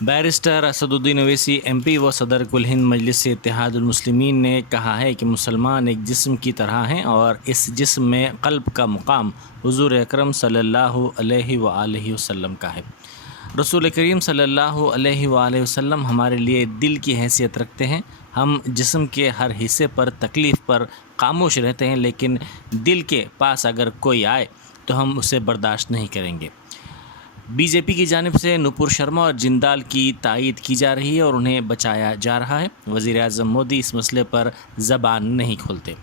Barrister Asaduddin Owaisi M P و صدر کل ہند مجلس اتحاد المسلمین نے کہا ہے کہ مسلمان ایک جسم کی طرح ہیں اور اس جسم میں قلب کا مقام حضور اکرم صلی اللہ علیہ وآلہ وسلم کا ہے۔ رسول کریم صلی اللہ علیہ وآلہ وسلم ہمارے لیے دل کی حیثیت رکھتے ہیں۔ ہم جسم کے ہر حصے پر تکلیف پر خاموش رہتے ہیں، لیکن دل کے پاس اگر کوئی آئے تو ہم اسے برداشت نہیں کریں گے۔ بی جے پی کی جانب سے نپور شرما اور جندال کی تائید کی جا رہی ہے اور انہیں بچایا جا رہا ہے۔ وزیر اعظم مودی اس مسئلے پر زبان نہیں کھولتے۔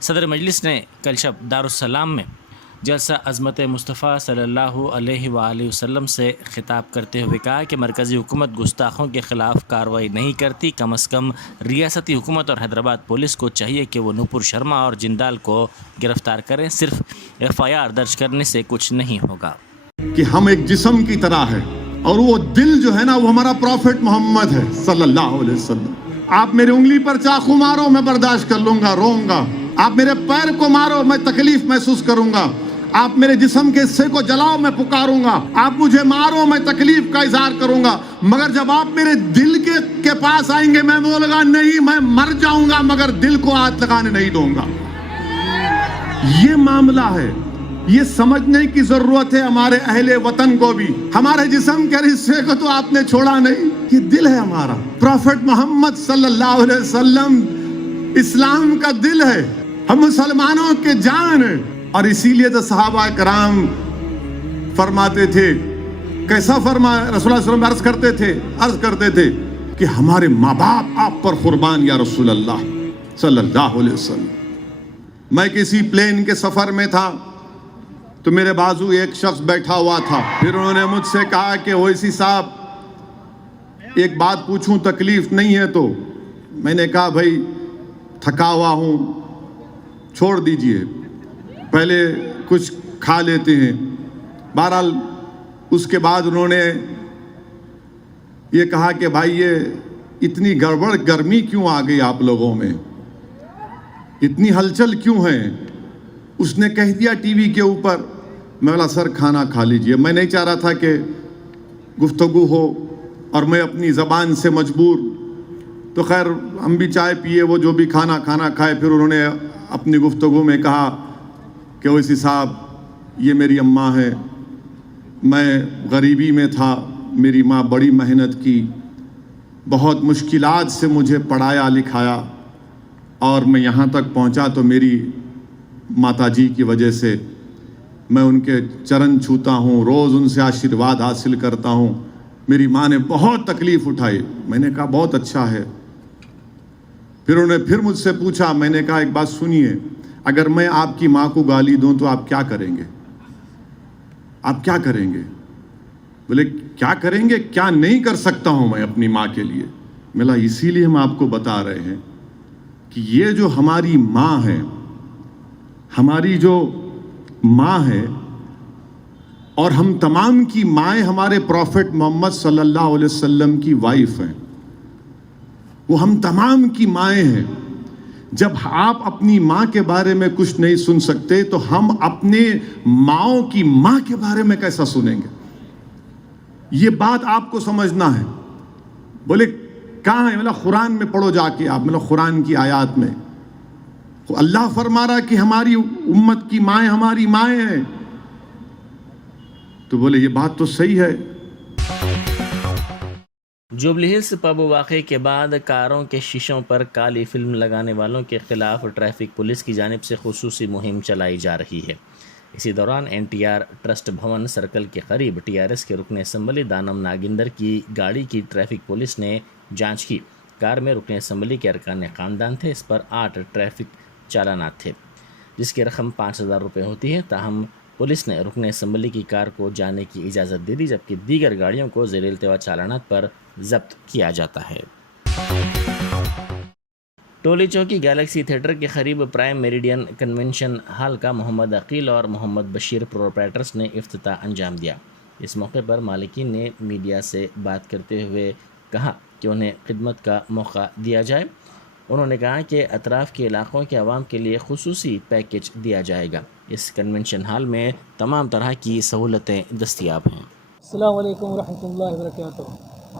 صدر مجلس نے کل شب دارالسلام میں جلسہ عظمت مصطفیٰ صلی اللہ علیہ وآلہ وسلم سے خطاب کرتے ہوئے کہا کہ مرکزی حکومت گستاخوں کے خلاف کارروائی نہیں کرتی، کم از کم ریاستی حکومت اور حیدرآباد پولیس کو چاہیے کہ وہ نپور شرما اور جندال کو گرفتار کریں۔ صرف FIR درج کرنے سے کچھ نہیں ہوگا کہ ہم ایک جسم کی طرح ہے اور وہ دل جو ہے نا وہ ہمارا پروفٹ محمد ہے صلی اللہ علیہ وسلم۔ آپ میری انگلی پر چاقو مارو میں برداشت کر لوں گا، روؤں گا۔ آپ میرے پیر کو مارو میں تکلیف محسوس کروں گا۔ آپ میرے جسم کے حصے کو جلاؤ میں پکاروں گا۔ آپ مجھے مارو میں تکلیف کا اظہار کروں گا، مگر جب آپ میرے دل کے پاس آئیں گے میں بولوں گا نہیں، میں مر جاؤں گا مگر دل کو ہاتھ لگانے نہیں دوں گا۔ یہ معاملہ ہے، یہ سمجھنے کی ضرورت ہے ہمارے اہل وطن کو بھی۔ ہمارے جسم کے حصے کو تو آپ نے چھوڑا نہیں، یہ دل ہے ہمارا۔ پروفٹ محمد صلی اللہ علیہ وسلم اسلام کا دل ہے، ہم مسلمانوں کے جان ہیں۔ اور اسی لیے تو صحابہ کرام فرماتے تھے، کیسا فرمایا رسول اللہ صلی اللہ علیہ وسلم عرض کرتے تھے کہ ہمارے ماں باپ آپ پر قربان یا رسول اللہ صلی اللہ علیہ وسلم۔ میں کسی پلین کے سفر میں تھا تو میرے بازو ایک شخص بیٹھا ہوا تھا، پھر انہوں نے مجھ سے کہا کہ اویسی صاحب ایک بات پوچھوں، تکلیف نہیں ہے تو؟ میں نے کہا بھائی تھکا ہوا ہوں، چھوڑ دیجئے، پہلے کچھ کھا لیتے ہیں۔ بہرحال اس کے بعد انہوں نے یہ کہا کہ بھائی یہ اتنی گڑبڑ گرمی کیوں آ گئی آپ لوگوں میں، اتنی ہلچل کیوں ہے؟ اس نے کہہ دیا ٹی وی کے اوپر۔ میں بولا سر کھانا کھا لیجئے، میں نہیں چاہ رہا تھا کہ گفتگو ہو اور میں اپنی زبان سے مجبور، تو خیر ہم بھی چائے پیے، وہ جو بھی کھانا کھائے۔ پھر انہوں نے اپنی گفتگو میں کہا کہ اویسی صاحب یہ میری اماں ہے، میں غریبی میں تھا، میری ماں بڑی محنت کی، بہت مشکلات سے مجھے پڑھایا لکھایا اور میں یہاں تک پہنچا تو میری ماتا جی کی وجہ سے۔ میں ان کے چرن چھوتا ہوں، روز ان سے آشیرواد حاصل کرتا ہوں۔ میری ماں نے بہت تکلیف اٹھائی۔ میں نے کہا بہت اچھا ہے۔ پھر انہوں نے پھر مجھ سے پوچھا، میں نے کہا ایک بات سنیے، اگر میں آپ کی ماں کو گالی دوں تو آپ کیا کریں گے؟ آپ کیا کریں گے؟ بولے کیا کریں گے؟ کیا نہیں کر سکتا ہوں میں اپنی ماں کے لیے؟ ملا اسی لیے ہم آپ کو بتا رہے ہیں کہ یہ جو ہماری ماں ہے، ہماری جو ماں ہے، اور ہم تمام کی مائیں ہمارے پروفٹ محمد صلی اللہ علیہ وسلم کی وائف ہیں، وہ ہم تمام کی مائیں ہیں۔ جب آپ اپنی ماں کے بارے میں کچھ نہیں سن سکتے تو ہم اپنے ماؤں کی ماں کے بارے میں کیسا سنیں گے؟ یہ بات آپ کو سمجھنا ہے۔ بولے کہاں ہے؟ مطلب قرآن میں پڑھو جا کے آپ، مطلب قرآن کی آیات میں اللہ فرما رہا کہ ہماری امت کی مائیں ہماری مائیں ہیں۔ تو بولے یہ بات تو صحیح ہے۔ جوبلی ہلز پب واقعے کے بعد کاروں کے شیشوں پر کالی فلم لگانے والوں کے خلاف ٹریفک پولیس کی جانب سے خصوصی مہم چلائی جا رہی ہے۔ اسی دوران NTR ٹرسٹ بھون سرکل کے قریب TRS کے رکن اسمبلی دانم ناگندر کی گاڑی کی ٹریفک پولیس نے جانچ کی۔ کار میں رکن اسمبلی کے ارکان خاندان تھے۔ اس پر 8 ٹریفک چالانات تھے جس کی رقم 5000 روپے ہوتی ہے۔ تاہم پولیس نے رکن اسمبلی کی کار کو جانے کی اجازت دے دی، جبکہ دیگر گاڑیوں کو زیر التوا چالانات پر ضبط کیا جاتا ہے۔ ٹولی چوکی گیلیکسی تھیٹر کے قریب پرائم میریڈین کنونشن ہال کا محمد عقیل اور محمد بشیر پروپرائٹرز نے افتتاح انجام دیا۔ اس موقع پر مالکین نے میڈیا سے بات کرتے ہوئے کہا کہ انہیں خدمت کا موقع دیا جائے۔ انہوں نے کہا کہ اطراف کے علاقوں کے عوام کے لیے خصوصی پیکیج دیا جائے گا۔ اس کنونشن ہال میں تمام طرح کی سہولتیں دستیاب ہیں۔ السلام علیکم ورحمۃ اللہ وبرکاتہ۔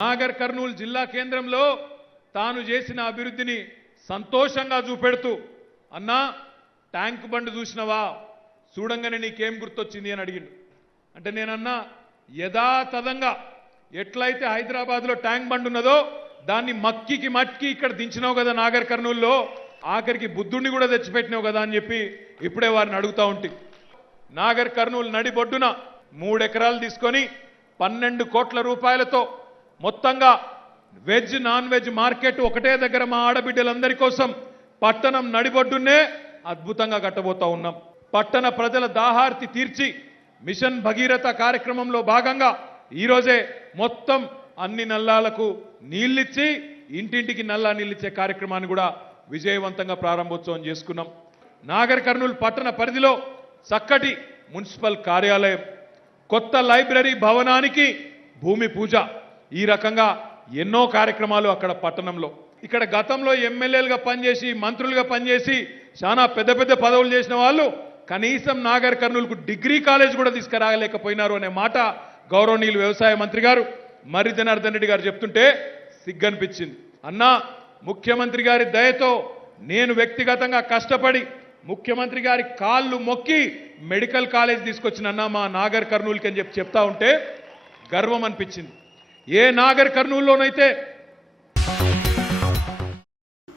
నాగర్ కర్నూలు జిల్లా కేంద్రంలో తాను చేసిన అభివృద్ధిని సంతోషంగా చూపెడుతూ, అన్నా ట్యాంక్ బండ్ చూసినవా, చూడంగానే నీకేం గుర్తొచ్చింది అని అడిగిండు. అంటే నేనన్నా యథాతథంగా ఎట్లయితే హైదరాబాద్లో ట్యాంక్ బండ్ ఉన్నదో దాన్ని మక్కికి మట్కి ఇక్కడ దించినావు కదా నాగర్ కర్నూలులో, ఆఖరికి బుద్ధుడిని కూడా తెచ్చిపెట్టినావు కదా అని చెప్పి ఇప్పుడే వారిని అడుగుతా ఉంటే, నాగర్ కర్నూలు నడిబొడ్డున 3 ఎకరాలు తీసుకొని 12 కోట్ల రూపాయలతో మొత్తంగా వెజ్ నాన్ వెజ్ మార్కెట్ ఒకటే దగ్గర మా ఆడబిడ్డలందరి కోసం పట్టణం నడిబొడ్డునే అద్భుతంగా కట్టబోతా ఉన్నాం. పట్టణ ప్రజల దాహార్తి తీర్చి మిషన్ భగీరథ కార్యక్రమంలో భాగంగా ఈరోజే మొత్తం అన్ని నల్లాలకు నీళ్ళిచ్చి ఇంటింటికి నల్లా నీళ్ళిచ్చే కార్యక్రమాన్ని కూడా విజయవంతంగా ప్రారంభోత్సవం చేసుకున్నాం. నాగర్ కర్నూలు పట్టణ పరిధిలో చక్కటి మున్సిపల్ కార్యాలయం, కొత్త లైబ్రరీ భవనానికి భూమి పూజ, ఈ రకంగా ఎన్నో కార్యక్రమాలు అక్కడ పట్టణంలో. ఇక్కడ గతంలో ఎమ్మెల్యేలుగా పనిచేసి మంత్రులుగా పనిచేసి చాలా పెద్ద పెద్ద పదవులు చేసిన వాళ్ళు కనీసం నాగర్ కర్నూలుకు డిగ్రీ కాలేజ్ కూడా తీసుకురాలేకపోయినారు అనే మాట గౌరవనీయులు వ్యవసాయ మంత్రి గారు మర్రి జనార్దన్ రెడ్డి గారు చెప్తుంటే సిగ్గనిపించింది. అన్నా, ముఖ్యమంత్రి గారి దయతో నేను వ్యక్తిగతంగా కష్టపడి ముఖ్యమంత్రి గారి కాళ్ళు మొక్కి మెడికల్ కాలేజ్ తీసుకొచ్చినన్నా మా నాగర్ కర్నూలుకి అని చెప్తా ఉంటే గర్వం అనిపించింది. ఏ నాగర్ కర్నూలులోనైతే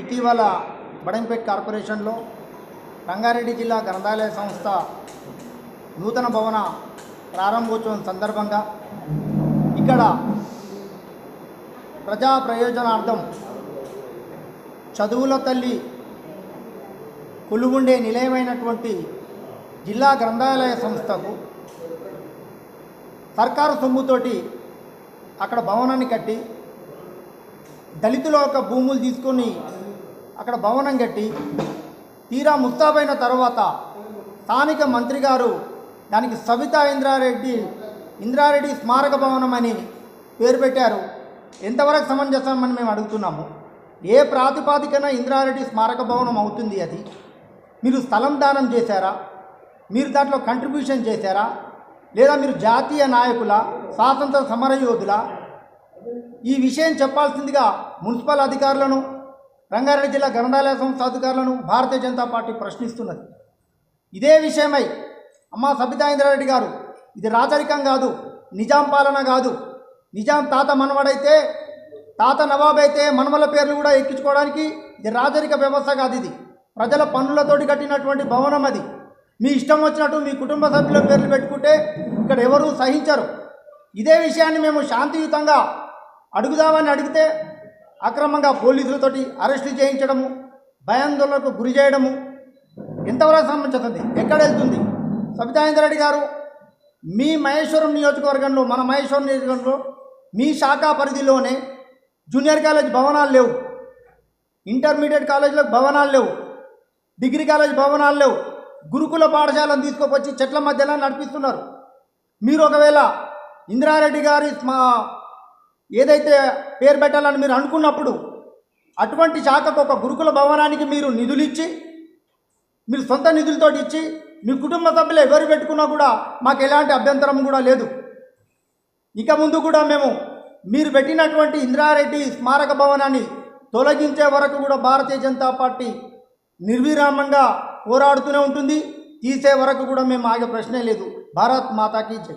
ఇటీవల బడంపేట్ కార్పొరేషన్లో రంగారెడ్డి జిల్లా గ్రంథాలయ సంస్థ నూతన భవన ప్రారంభోత్సవం సందర్భంగా ఇక్కడ ప్రజా ప్రయోజనార్థం చదువుల తల్లి కొలువుండే నిలయమైనటువంటి జిల్లా గ్రంథాలయ సంస్థకు సర్కారు సొమ్ముతోటి అక్కడ భవనాన్ని కట్టి దళితుల యొక్క భూములు తీసుకొని అక్కడ భవనం కట్టి తీరా ముస్తాబైన తర్వాత స్థానిక మంత్రి గారు దానికి సవితా ఇందిరారెడ్డి స్మారక భవనం అని పేరు పెట్టారు. ఎంతవరకు సమంజసమని మేము అడుగుతున్నాము. ఏ ప్రాతిపాదికన ఇందిరారెడ్డి స్మారక భవనం అవుతుంది? అది మీరు స్థలం దానం చేశారా? మీరు దాంట్లో కంట్రిబ్యూషన్ చేశారా? లేదా మీరు జాతీయ నాయకుల, స్వాతంత్ర సమరయోధుల? ఈ విషయం చెప్పాల్సిందిగా మున్సిపల్ అధికారులను, రంగారెడ్డి జిల్లా గ్రంథాలయ సంస్థ అధికారులను భారతీయ జనతా పార్టీ ప్రశ్నిస్తున్నది. ఇదే విషయమై అమ్మా సబితా ఇంద్రారెడ్డి గారు, ఇది రాచరికం కాదు, నిజాం పాలన కాదు. నిజాం తాత మనవడైతే, తాత నవాబ్ అయితే మనవల పేర్లు కూడా ఎక్కించుకోవడానికి ఇది రాచరిక వ్యవస్థ కాదు. ఇది ప్రజల పన్నులతోటి కట్టినటువంటి భవనం. అది మీ ఇష్టం వచ్చినట్టు మీ కుటుంబ సభ్యుల పేర్లు పెట్టుకుంటే ఇక్కడ ఎవరూ సహించరు. ఇదే విషయాన్ని మేము శాంతియుతంగా అడుగుదామని అడిగితే అక్రమంగా పోలీసులతోటి అరెస్టులు చేయించడము, భయాందోళనకు గురి చేయడము ఎంతవరకు సంబంధించింది? ఎక్కడ వెళ్తుంది? సబితా ఇంద్రారెడ్డి గారు, మీ మహేశ్వరం నియోజకవర్గంలో, మన మహేశ్వరం నియోజకవర్గంలో మీ శాఖ పరిధిలోనే జూనియర్ కాలేజ్ భవనాలు లేవు, ఇంటర్మీడియట్ కాలేజీలకు భవనాలు లేవు, డిగ్రీ కాలేజ్ భవనాలు లేవు. గురుకుల పాఠశాలను తీసుకొచ్చి చెట్ల మధ్యలో నడిపిస్తున్నారు. మీరు ఒకవేళ ఇందిరారెడ్డి గారి ఏదైతే పేరు పెట్టాలని మీరు అనుకున్నప్పుడు అటువంటి శాఖకు ఒక గురుకుల భవనానికి మీరు నిధులు ఇచ్చి, మీరు సొంత నిధులతో ఇచ్చి మీ కుటుంబ సభ్యులు ఎవరు పెట్టుకున్నా కూడా మాకు ఎలాంటి అభ్యంతరం కూడా లేదు. ఇక ముందు కూడా మేము మీరు పెట్టినటువంటి ఇందిరారెడ్డి స్మారక భవనాన్ని తొలగించే వరకు కూడా భారతీయ జనతా పార్టీ నిర్విరామంగా పోరాడుతూనే ఉంటుంది. తీసే వరకు కూడా మేము ఆగే ప్రశ్నే లేదు. భారత్ మాతాకి జై.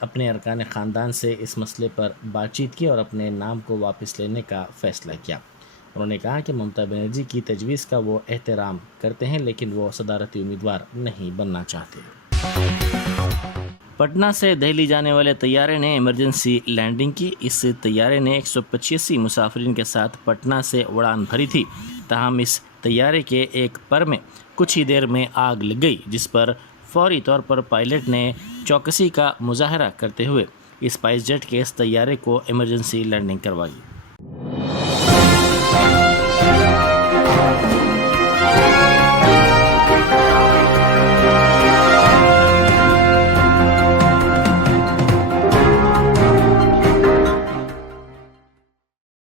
اپنے ارکان خاندان سے اس مسئلے پر بات چیت کی اور اپنے نام کو واپس لینے کا فیصلہ کیا۔ انہوں نے کہا کہ ممتا بنرجی کی تجویز کا وہ احترام کرتے ہیں لیکن وہ صدارتی امیدوار نہیں بننا چاہتے۔ پٹنہ سے دہلی جانے والے طیارے نے ایمرجنسی لینڈنگ کی۔ اس طیارے نے 185 مسافرین کے ساتھ پٹنہ سے اڑان بھری تھی، تاہم اس طیارے کے ایک پر میں کچھ ہی دیر میں آگ لگ گئی، جس پر فوری طور پر پائلٹ نے چوکسی کا مظاہرہ کرتے ہوئے اسپائس جیٹ کے اس طیارے کو ایمرجنسی لینڈنگ کروائی۔